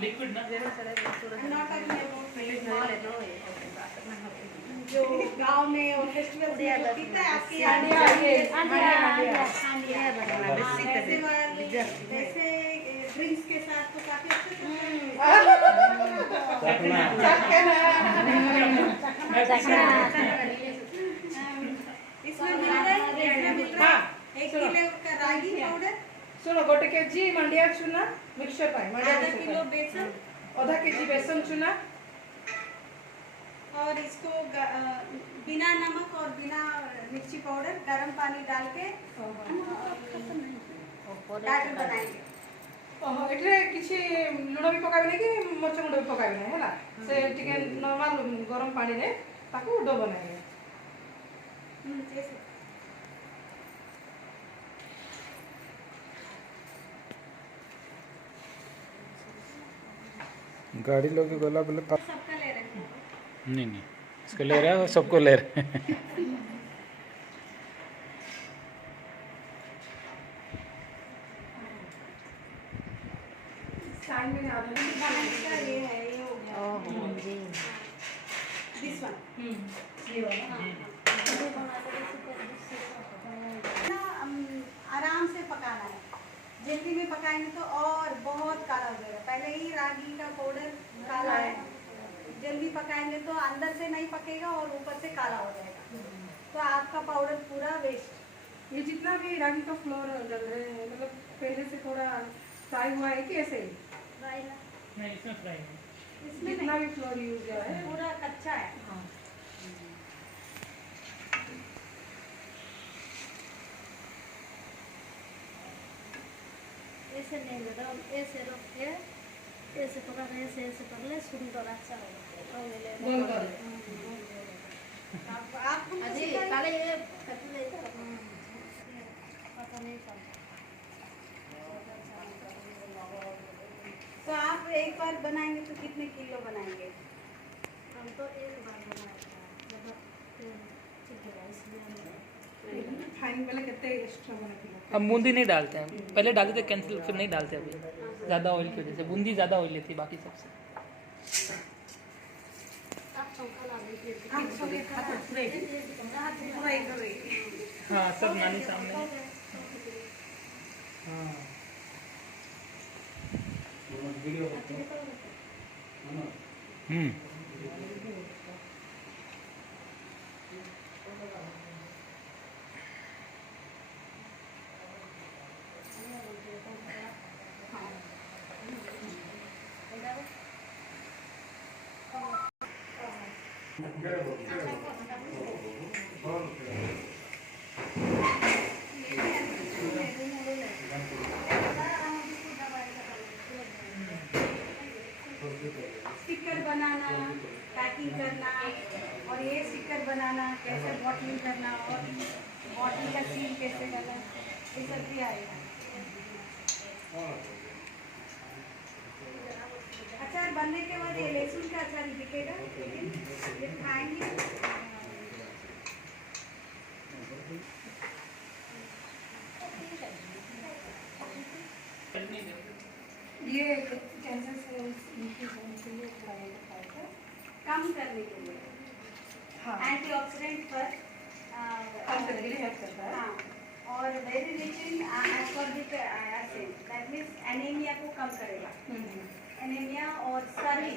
Liquid ना जो गांव में और फेस्टिवल पीता है आपके वैसे ड्रिंक्स के साथ तो काफी अच्छे इसमें मिल रहा है 1 किलो का रागी पाउडर सुनो 1 केजी मंडिया चूना मिक्सचर पाए आधा किलो बेसन आधा केजी बेसन चूना और इसको बिना नमक और बिना मिर्ची पाउडर गरम पानी डाल के बैटर बनाएंगे। एठे किछि लुण भी पकाबे कि मरच गुंड भी पकाबे ना हैला से टिके नॉर्मल गरम पानी रे ताको डो बनाएंगे। गाड़ी लोग गोला बोले सबका ले रहे हैं नहीं इसको ले रहा है और सबको ले रहे हैं साइड में आ ये है ये हो गया दिस वन ये वाला आराम से पकाना है। जल्दी में पकाएंगे तो और बहुत काला हो जाएगा। पहले ही रागी का पाउडर काला है, जल्दी पकाएंगे तो अंदर से नहीं पकेगा और ऊपर से काला हो जाएगा, तो आपका पाउडर पूरा वेस्ट। ये जितना भी रागी का फ्लोर डल रहे हैं मतलब पहले से थोड़ा फ्राई हुआ है कि ऐसे ही नहीं इसमें फ्राई है इसमें जितना भी फ्लोर यूज किया है पूरा कच्चा है। हाँ ऐसे नहीं ले रहा ऐसे रख के ऐसे पकड़ ऐसे पकड़ ले सुंदर अच्छा होगा बोल कर आपको अजी काले ये पतले पता नहीं चलता तो आप एक बार बनाएंगे तो कितने किलो बनाएंगे? हम तो एक बार बनाया था जब चिकन राइस में फाइन वाले कितने एक्स्ट्रा बना के हम बूंदी नहीं डालते हैं, पहले डालते थे कैंसिल फिर नहीं डालते अभी ज़्यादा ऑयल की वजह से। बूंदी ज़्यादा ऑयल लेती है बाकी सबसे। आप चौका ला दीजिए हाँ सब नानी सामने। हाँ स्टिकर बनाना, पैकिंग करना और ये स्टिकर बनाना, कैसे बॉटलिंग करना और बॉटल का सील कैसे करना, ये सब भी आएगा। अचार बनने के बाद ये लहसुन का अचार बिकेगा, लेकिन ये खाएंगे ये कैंसर सेल्स इंक्रीज होने के लिए कम करने के लिए हाँ एंटीऑक्सीडेंट पर कम करने के लिए हेल्प करता है। हाँ, और very rich in ascorbic acid, that means anaemia को कम करेगा। एनीमिया और सर्दी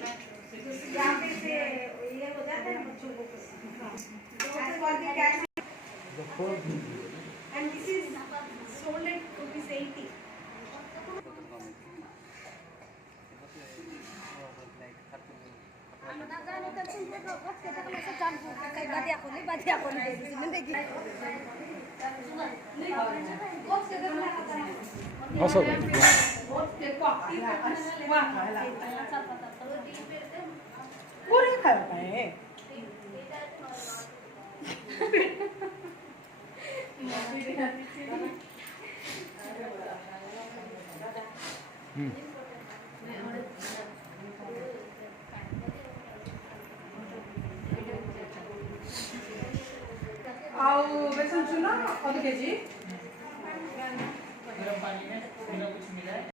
यहाँ पे से ये हो जाता है बच्चों को ascorbic acid and this is sold at ₹80। also पूरे खा पाए ଆଉ ବେସନ ଚୁନା ଅଧ କେଜି